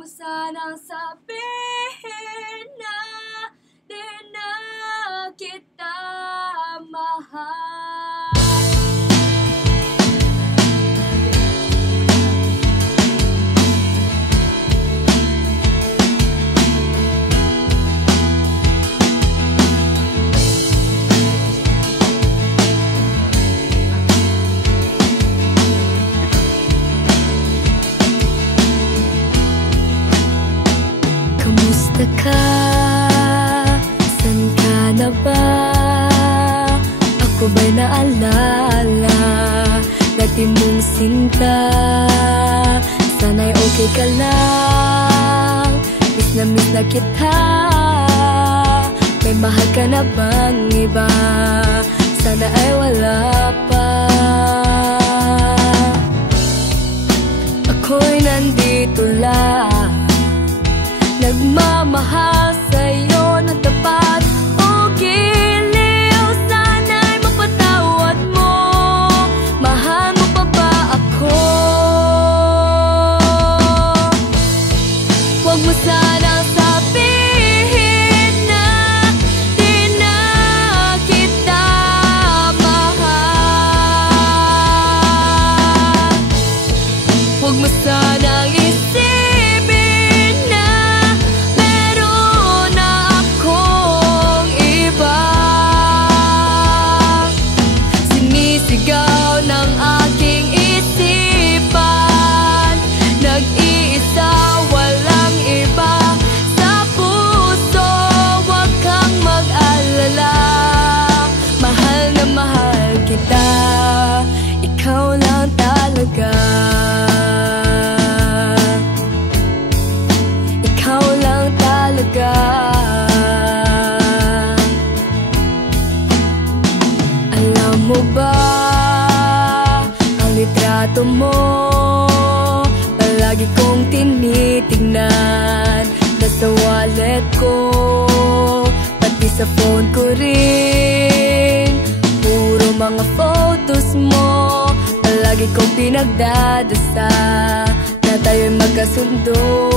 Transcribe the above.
mo sanang sabihin na di na kita mahal. Kamusta ka? San ka na ba? Ako ba'y naalala dati mong sinta? Sana'y okay ka lang, miss na kita. May mahal ka na bang iba? Sana ay wala pa. Ako'y nandito lang, nagmamahal sa'yo na tapat o giliw. Sana'y mapatawad mo. Mahal mo pa ba ako? Huwag mo sanang sabihin na di na kita mahal. Huwag mo sanang isipin na meron na akong iba. Sinisigaw ng aking isipan, nag-iisa, walang iba sa puso. Huwag kang mag-alala, mahal na mahal kita. Ikaw lang talaga, ikaw lang talaga. Alam mo ba, ang litrato mo palagi kong tinitingnan. Nasa wallet ko, pati sa phone ko rin. Puro mga photos mo, palagi kong pinagdadasal na tayo'y magkasundo.